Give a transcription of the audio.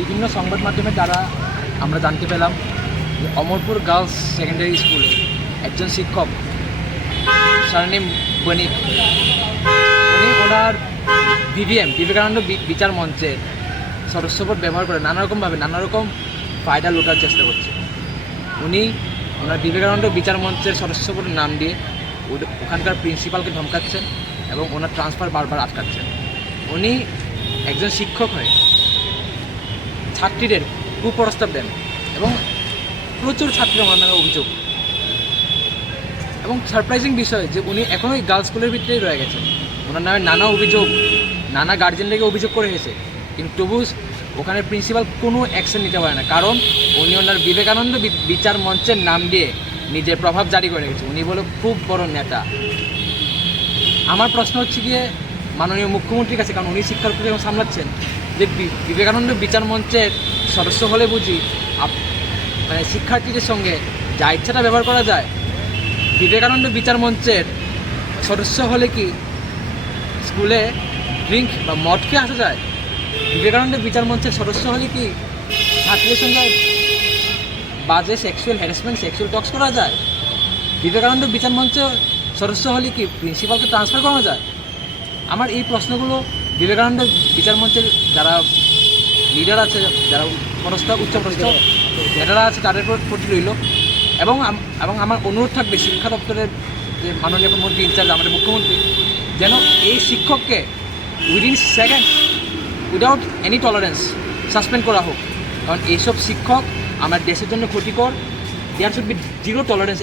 বিভিন্ন সংবাদ মাধ্যমে দ্বারা আমরা জানতে পেলাম যে অমরপুর গার্লস সেকেন্ডারি স্কুলে একজন শিক্ষক, সারনেম বণিক। উনি ওনার বিবিএম, বিবেকানন্দ বিচার মঞ্চে সদস্যপদ ব্যবহার করে নানা রকমভাবে নানা রকম ফায়দা লুটার চেষ্টা করছে। উনি ওনার বিবেকানন্দ বিচার মঞ্চের সদস্যপদের নাম দিয়ে ওখানকার প্রিন্সিপালকে ধমকাচ্ছেন এবং ওনার ট্রান্সফার বারবার আটকাচ্ছেন। উনি একজন শিক্ষক হয়ে ছাত্রীদের কুপ্রস্তাব দেন এবং প্রচুর ছাত্রীর আমার নামে অভিযোগ। এবং সারপ্রাইজিং বিষয় যে উনি এখনও ওই গার্লস স্কুলের ভিতরেই রয়ে গেছেন। ওনার নামে নানা অভিযোগ, নানা গার্জেন থেকে অভিযোগ করে গেছে কিন্তু তবু ওখানে প্রিন্সিপাল কোনো অ্যাকশন নিতে পারে না। কারণ উনি ওনার বিবেকানন্দ বিচার মঞ্চের নাম দিয়ে নিজের প্রভাব জারি করে রেখেছে। উনি বলে খুব বড় নেতা। আমার প্রশ্ন হচ্ছে গিয়ে মাননীয় মুখ্যমন্ত্রীর কাছে, কারণ উনি শিক্ষার যখন সামলাচ্ছেন যে বিবেকানন্দ বিচার মঞ্চের সদস্য হলে বুঝি মানে শিক্ষার্থীদের সঙ্গে যা ইচ্ছাটা ব্যবহার করা যায়, বিবেকানন্দ বিচার মঞ্চের সদস্য হলে কি স্কুলে ড্রিঙ্ক বা মদ খেয়ে আসা যায়? বিবেকানন্দ বিচার মঞ্চের সদস্য হলে কি ছাত্রীদের সঙ্গে বাজে সেক্সুয়াল হ্যারাসমেন্ট সেক্সুয়াল টক্স করা যায়? বিবেকানন্দ বিচার মঞ্চের সদস্য হলে কি প্রিন্সিপালকে ট্রান্সফার করা যায়? আমার এই প্রশ্নগুলো বিবেকানন্দ বিচার মঞ্চের যারা লিডার আছে যারা পরস্ত উচ্চপদস্থ নেতারা আছে তাদের উপর প্রতি রইল। এবং এবং আমার অনুরোধ থাকবে শিক্ষা দপ্তরের যে মাননীয় মন্ত্রী ইনচার্জ আমাদের মুখ্যমন্ত্রী যেন এই শিক্ষককে within second without any tolerance suspend করা হোক। কারণ এইসব শিক্ষক আমার দেশের জন্য ক্ষতিকর। There should be zero tolerance